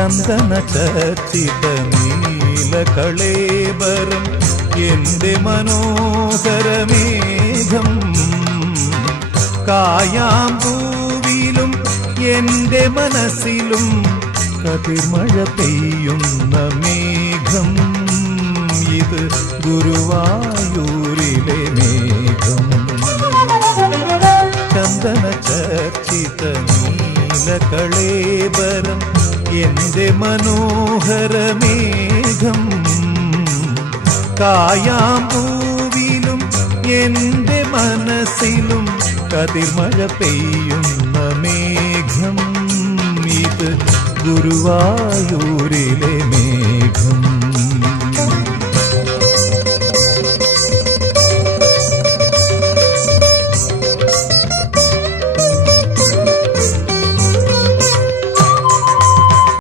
ചന്ദന ചർച്ചിത നീലകളേബരം എന്റെ മനോഹരമേഘം കായാമ്പൂവിലും എന്റെ മനസ്സിലും കതിർമഴ പെയ്യുന്ന മേഘം ഇത് ഗുരുവായൂരിലെ മേഘം ചന്ദന ചർച്ചിത നീലകളേബരം എന്റെ മനോഹരമേഘം കായാമ്പൂവിലും എന്റെ മനസ്സിലും കതിർമഴ പെയ്യുന്ന മേഘം ഇത് ഗുരുവായൂരിലെ മേഘം